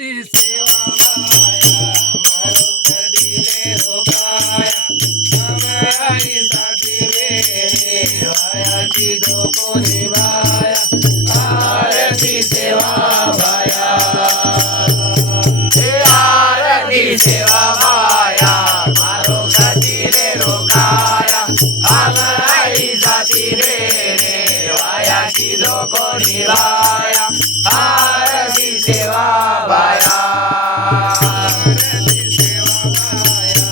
आरती सेवा माया मारो कदिले रोकाया हमारी साथी मेरे वाया की दो को निभाया आरती सेवा माया आरती सेवा माया मारो कदिले रोकाया हमारी साथी मेरे वाया की दो को निभाया आरती सेवा माया आरती सेवा माया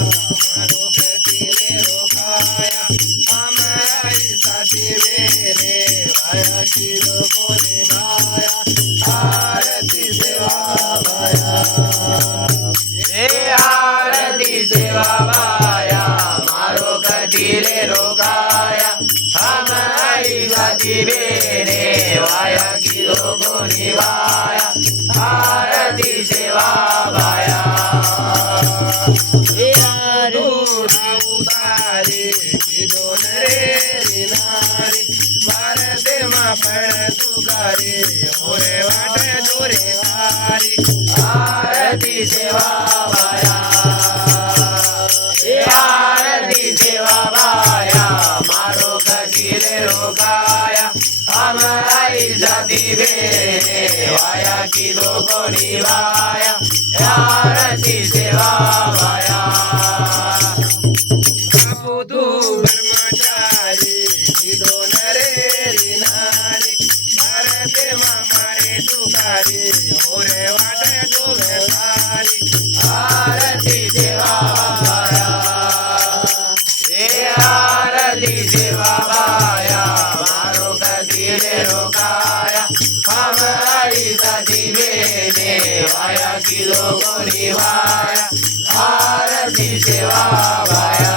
मारो कदिले रोकाया हमारी साथी मेरे वाया की दो को निभाया आरती सेवा माया आरती सेवा माया मारो कदिले रोकाया हमारी साथी मेरे वाया की दो को निभाया आरती सेवा माया उतारे दोन रे नारी भारत मा पण तुकारे होरे वाट दोरे वारी आरती सेवा माया आरती सेवा माया मारो कदिले रोकाया हमारी जाती मेरे वाया की दो को निभाया आरती सेवा माया ब्रह्मचारी दोन रे नारी भारत मारे तुकारी होरे वाट दो सारी आरती सेवा माया आरती सेवा माया मारो कदिले रोकाया हमारी साथी मेरे वाया की दो को निभाया आरती सेवा माया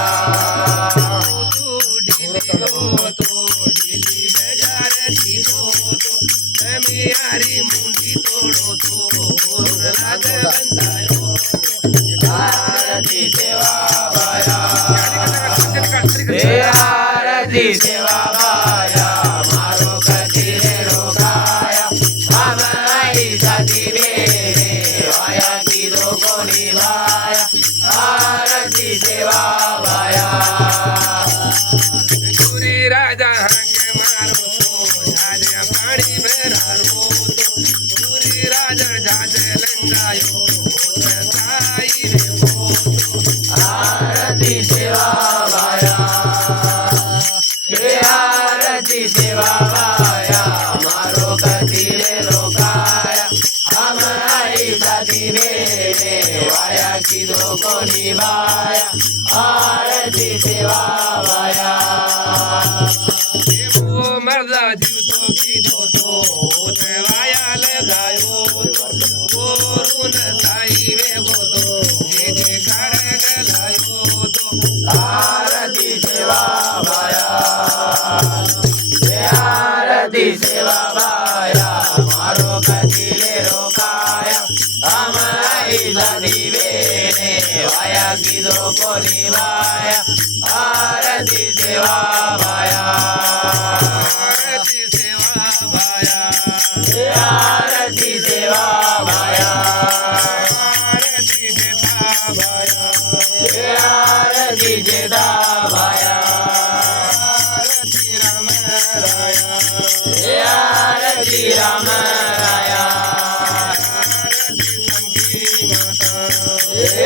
मियारी मुंडी तोड़ो तो राग बंधायो आरती सेवा माया आरती सेवा माया मारो कदिले रोकाया हमारी साथी मेरे वाया की दो को निभाया आरती सेवा माया गुरी राजा हंग मारो झाल्या पाणी भरारो गुरी राजा जाजे लंगायो साई रे आरती सेवा माया आरती सेवा माया मारो कदिले रोकाया हमारी साथी मेरे वाया की दो को निभाया आरती सेवा माया मर्दा जीव तो कीधो तो वाया लगायो गोरुन साई वे गोतो जे कार गलायो तो आरती सेवा माया आरती सेवा माया मारो कदिले रोकाया हमारी साथी मेरे वाया की दो को निभाया आरती सेवा माया आरती सेवा माया आरती सेवा माया आरती देता माया आरती देता माया आरती राम राया आरती राम राया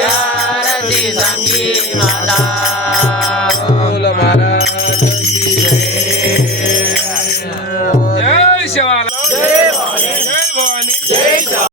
आरती संगी माता बोल महाराज की जय शिवाला जय भवानी जय भवानी जय